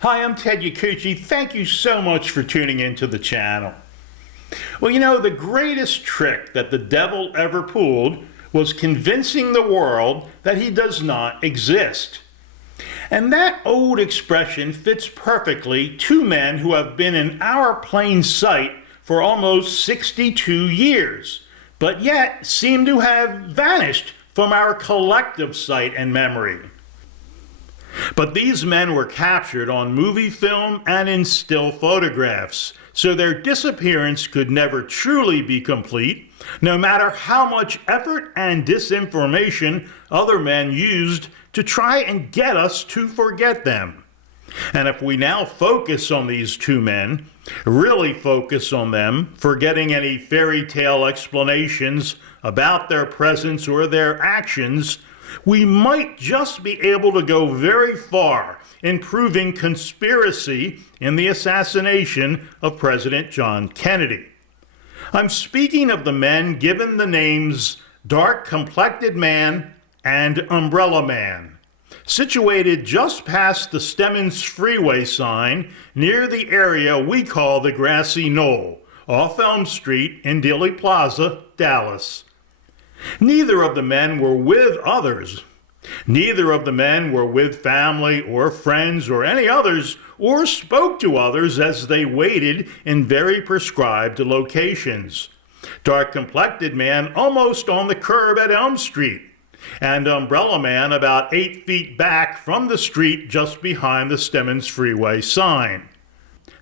Hi, I'm Ted Yakuchi. Thank you so much for tuning into the channel. Well, you know, the greatest trick that the devil ever pulled was convincing the world that he does not exist. And that old expression fits perfectly two men who have been in our plain sight for almost 62 years, but yet seem to have vanished from our collective sight and memory. But these men were captured on movie film and in still photographs, so their disappearance could never truly be complete, no matter how much effort and disinformation other men used to try and get us to forget them. And if we now focus on these two men, really focus on them, forgetting any fairy tale explanations about their presence or their actions, we might just be able to go very far in proving conspiracy in the assassination of President John Kennedy. I'm speaking of the men given the names Dark Complected Man and Umbrella Man, situated just past the Stemmons Freeway sign near the area we call the Grassy Knoll, off Elm Street in Dealey Plaza, Dallas. Neither of the men were with others. Neither of the men were with family or friends or any others, or spoke to others as they waited in very prescribed locations. Dark Complected Man almost on the curb at Elm Street, and Umbrella Man about 8 feet back from the street just behind the Stemmons Freeway sign.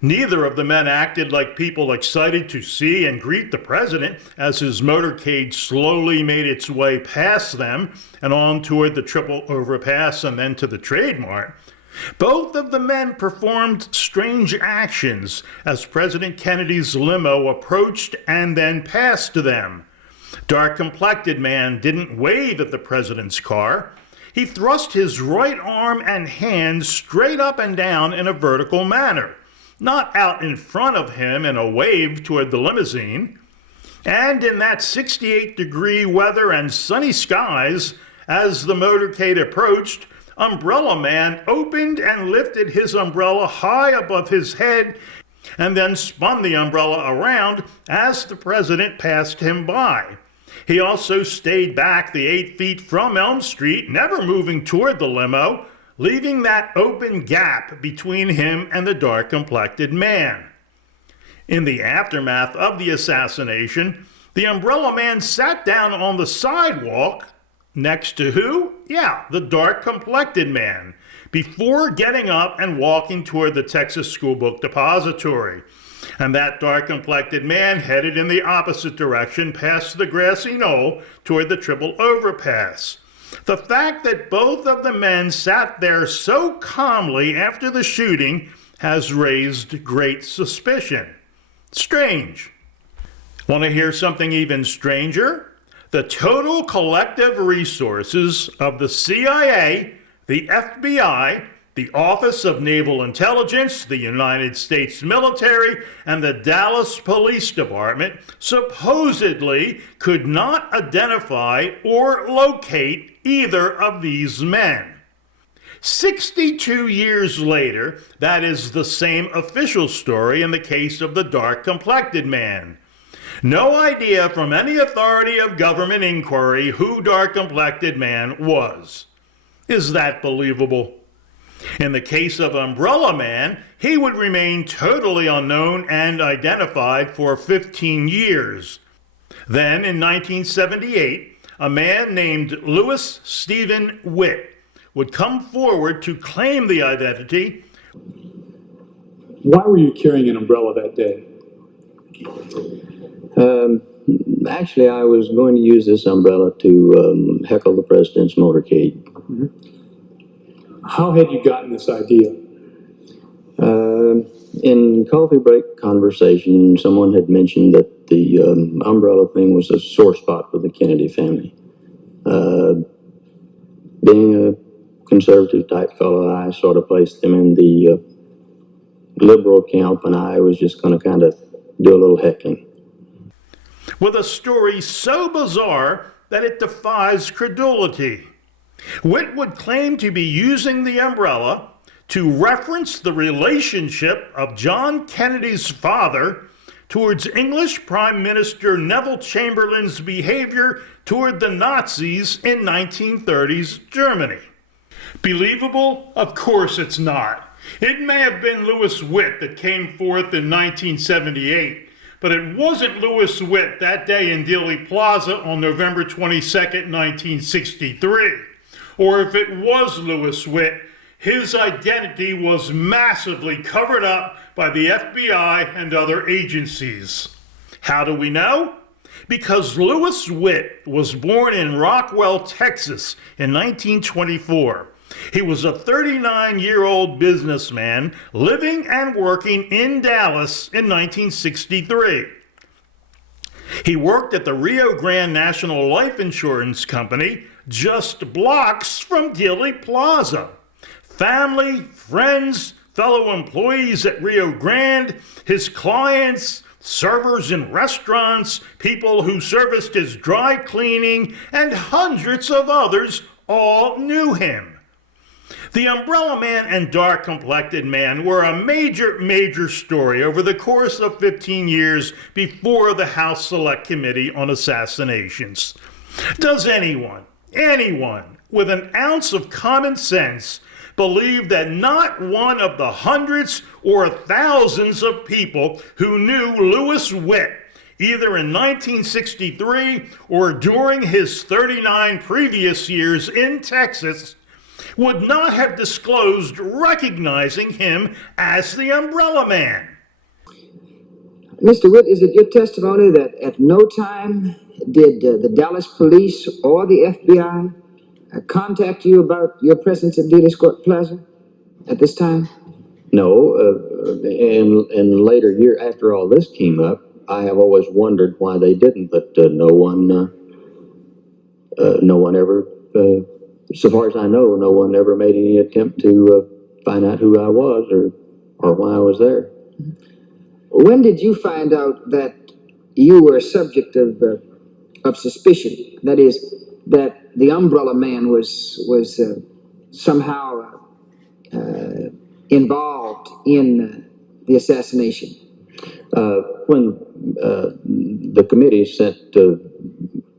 Neither of the men acted like people excited to see and greet the president as his motorcade slowly made its way past them and on toward the triple overpass and then to the Trade Mart. Both of the men performed strange actions as President Kennedy's limo approached and then passed them. Dark Complected Man didn't wave at the president's car. He thrust his right arm and hand straight up and down in a vertical manner, not out in front of him in a wave toward the limousine. And in that 68-degree weather and sunny skies, as the motorcade approached, Umbrella Man opened and lifted his umbrella high above his head and then spun the umbrella around as the president passed him by. He also stayed back the 8 feet from Elm Street, never moving toward the limo, leaving that open gap between him and the Dark Complected Man. In the aftermath of the assassination, the Umbrella Man sat down on the sidewalk next to who? Yeah, the Dark Complected Man, before getting up and walking toward the Texas School Book Depository. And that Dark Complected Man headed in the opposite direction past the Grassy Knoll toward the triple overpass. The fact that both of the men sat there so calmly after the shooting has raised great suspicion. Strange. Want to hear something even stranger? The total collective resources of the CIA, the FBI, the Office of Naval Intelligence, the United States military, and the Dallas Police Department supposedly could not identify or locate either of these men. 62 years later, that is the same official story in the case of the Dark Complected Man. No idea from any authority of government inquiry who Dark Complected Man was. Is that believable? In the case of Umbrella Man, he would remain totally unknown and identified for 15 years. Then, in 1978, a man named Louis Stephen Witt would come forward to claim the identity. Why were you carrying an umbrella that day? Actually, I was going to use this umbrella to heckle the president's motorcade. Mm-hmm. How had you gotten this idea? In coffee break conversation, someone had mentioned that the umbrella thing was a sore spot for the Kennedy family. Being a conservative type fellow, I sort of placed them in the liberal camp, and I was just going to kind of do a little heckling. With a story so bizarre that it defies credulity. Witt would claim to be using the umbrella to reference the relationship of John Kennedy's father towards English Prime Minister Neville Chamberlain's behavior toward the Nazis in 1930s Germany. Believable? Of course it's not. It may have been Louis Witt that came forth in 1978, but it wasn't Louis Witt that day in Dealey Plaza on November 22nd, 1963. Or if it was Louis Witt, his identity was massively covered up by the FBI and other agencies. How do we know? Because Louis Witt was born in Rockwell, Texas in 1924. He was a 39-year-old businessman living and working in Dallas in 1963. He worked at the Rio Grande National Life Insurance Company just blocks from Dealey Plaza. Family, friends, fellow employees at Rio Grande, his clients, servers in restaurants, people who serviced his dry cleaning, and hundreds of others all knew him. The Umbrella Man and Dark Complected Man were a major story over the course of 15 years before the House Select Committee on Assassinations. Does anyone with an ounce of common sense believe that not one of the hundreds or thousands of people who knew Louis Witt, either in 1963 or during his 39 previous years in Texas, would not have disclosed recognizing him as the Umbrella Man? Mr. Witt, is it your testimony that at no time did the Dallas police or the FBI contact you about your presence at Dealey Plaza at this time? No, in later year, after all this came up, I have always wondered why they didn't, but no one ever, so far as I know, no one ever made any attempt to find out who I was or why I was there. When did you find out that you were a subject of suspicion? That is, that the Umbrella Man was somehow involved in the assassination? When the committee sent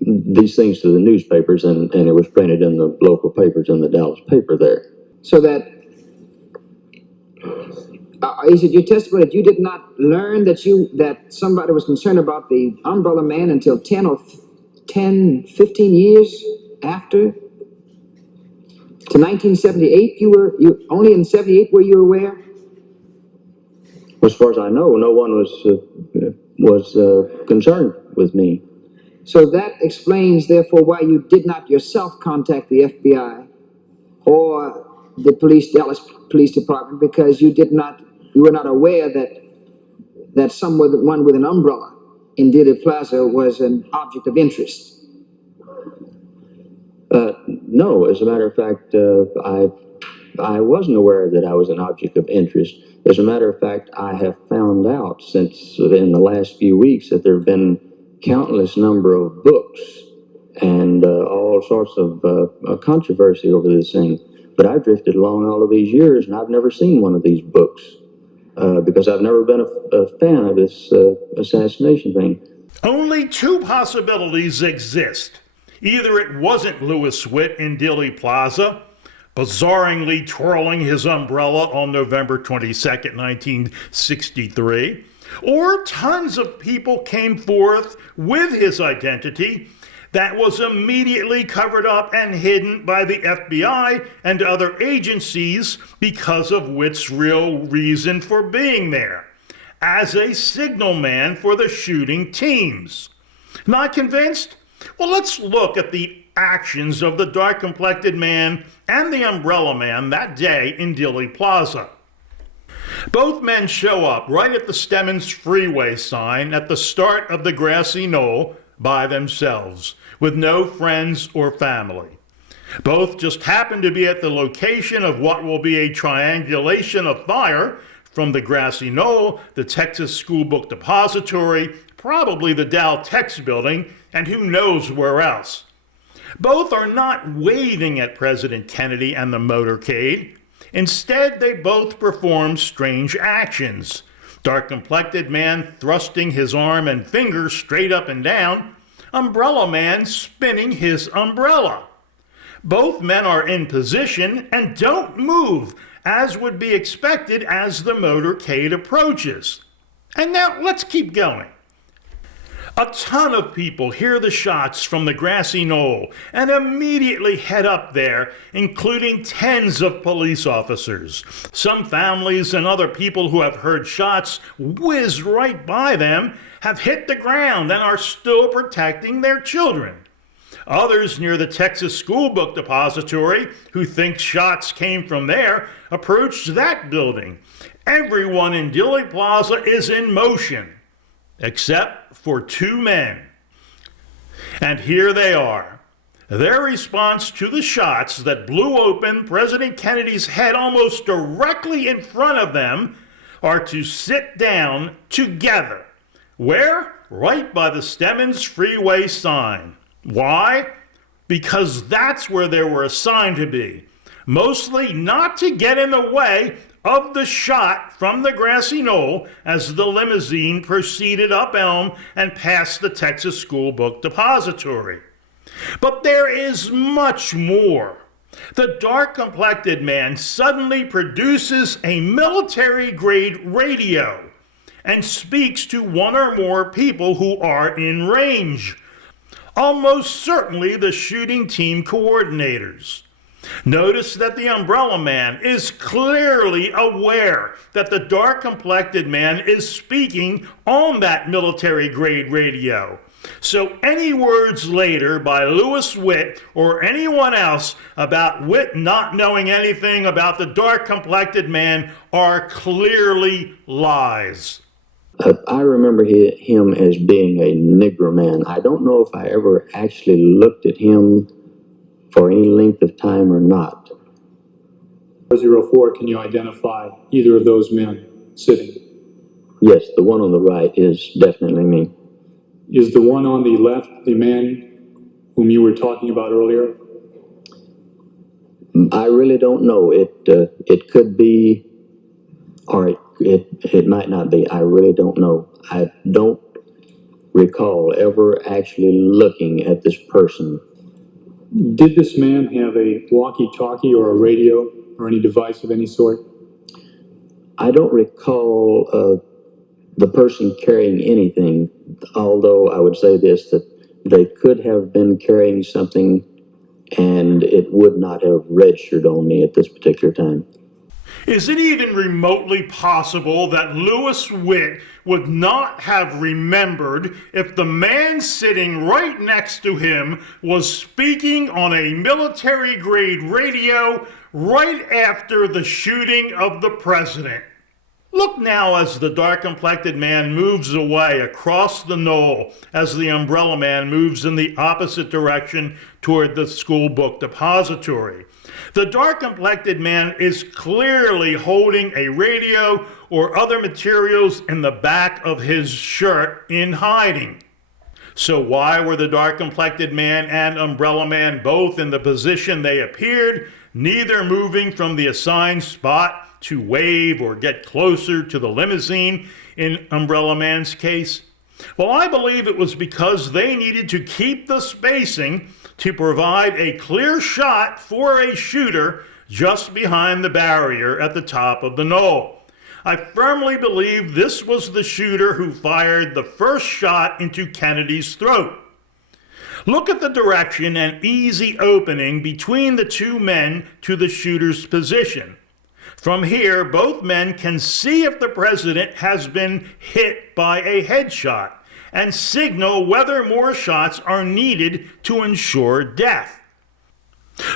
these things to the newspapers, and it was printed in the local papers, in the Dallas paper there. So that, is it your testimony that you did not learn that somebody was concerned about the Umbrella Man until 15 years after? To 1978, you only in 78 were you aware? As far as I know, no one was concerned with me. So that explains, therefore, why you did not yourself contact the FBI or the Dallas Police Department, because you were not aware that someone with an umbrella in Dealey Plaza was an object of interest. No, as a matter of fact, I wasn't aware that I was an object of interest. As a matter of fact, I have found out since in the last few weeks that there have been countless number of books and all sorts of controversy over this thing. But I've drifted along all of these years, and I've never seen one of these books because I've never been a fan of this assassination thing. Only two possibilities exist. Either it wasn't Louis Witt in Dealey Plaza, bizarrely twirling his umbrella on November 22nd, 1963, or tons of people came forth with his identity that was immediately covered up and hidden by the FBI and other agencies because of Witt's real reason for being there, as a signalman for the shooting teams. Not convinced? Well, let's look at the actions of the Dark Complected Man and the Umbrella Man that day in Dealey Plaza. Both men show up right at the Stemmons Freeway sign at the start of the grassy knoll by themselves, with no friends or family. Both just happen to be at the location of what will be a triangulation of fire from the grassy knoll, the Texas School Book Depository, probably the Dow Tex building, and who knows where else. Both are not waving at President Kennedy and the motorcade. Instead, they both perform strange actions. Dark Complected Man thrusting his arm and finger straight up and down, Umbrella Man spinning his umbrella. Both men are in position and don't move, as would be expected as the motorcade approaches. And now let's keep going. A ton of people hear the shots from the grassy knoll and immediately head up there, including tens of police officers. Some families and other people who have heard shots whiz right by them have hit the ground and are still protecting their children. Others near the Texas School Book Depository, who think shots came from there, approached that building. Everyone in Dealey Plaza is in motion, except for two men. And here they are. Their response to the shots that blew open President Kennedy's head almost directly in front of them are to sit down together. Where? Right by the Stemmons Freeway sign. Why? Because that's where they were assigned to be. Mostly not to get in the way of the shot from the grassy knoll as the limousine proceeded up Elm and past the Texas School Book Depository. But there is much more. The Dark Complected Man suddenly produces a military-grade radio and speaks to one or more people who are in range. Almost certainly the shooting team coordinators. Notice that the Umbrella Man is clearly aware that the Dark Complected Man is speaking on that military-grade radio. So any words later by Lewis Witt or anyone else about Witt not knowing anything about the Dark Complected Man are clearly lies. I remember him as being a Negro man. I don't know if I ever actually looked at him for any length of time or not. 04, can you identify either of those men sitting? Yes, the one on the right is definitely me. Is the one on the left the man whom you were talking about earlier? I really don't know. It could be, or it might not be. I really don't know. I don't recall ever actually looking at this person. Did this man have a walkie-talkie or a radio or any device of any sort? I don't recall the person carrying anything, although I would say this, that they could have been carrying something and it would not have registered on me at this particular time. Is it even remotely possible that Lewis Witt would not have remembered if the man sitting right next to him was speaking on a military-grade radio right after the shooting of the president? Look now as the Dark Complected Man moves away across the knoll as the Umbrella Man moves in the opposite direction toward the School Book Depository. The Dark Complected Man is clearly holding a radio or other materials in the back of his shirt in hiding. So why were the Dark Complected Man and Umbrella Man both in the position they appeared, neither moving from the assigned spot to wave or get closer to the limousine in Umbrella Man's case? Well, I believe it was because they needed to keep the spacing to provide a clear shot for a shooter just behind the barrier at the top of the knoll. I firmly believe this was the shooter who fired the first shot into Kennedy's throat. Look at the direction and easy opening between the two men to the shooter's position. From here, both men can see if the president has been hit by a headshot and signal whether more shots are needed to ensure death.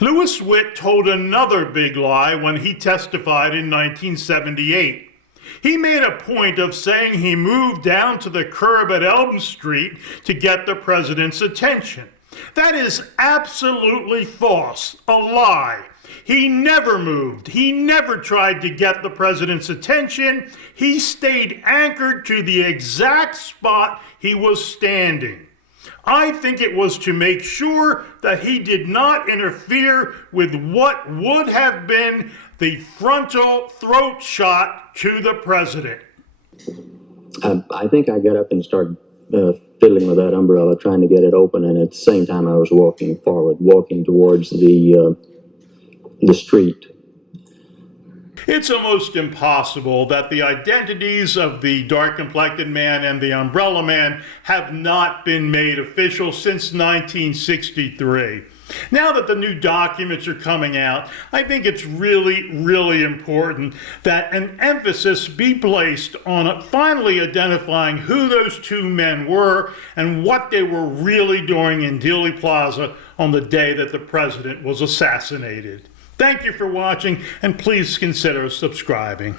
Lewis Witt told another big lie when he testified in 1978. He made a point of saying he moved down to the curb at Elm Street to get the president's attention. That is absolutely false, a lie. He never moved. He never tried to get the president's attention. He stayed anchored to the exact spot he was standing. I think it was to make sure that he did not interfere with what would have been the frontal throat shot to the president. I think I got up and started fiddling with that umbrella, trying to get it open, and at the same time I was walking forward, walking towards the street. It's almost impossible that the identities of the Dark Complected Man and the Umbrella Man have not been made official since 1963. Now that the new documents are coming out, I think it's really, really important that an emphasis be placed on finally identifying who those two men were and what they were really doing in Dealey Plaza on the day that the president was assassinated. Thank you for watching, and please consider subscribing.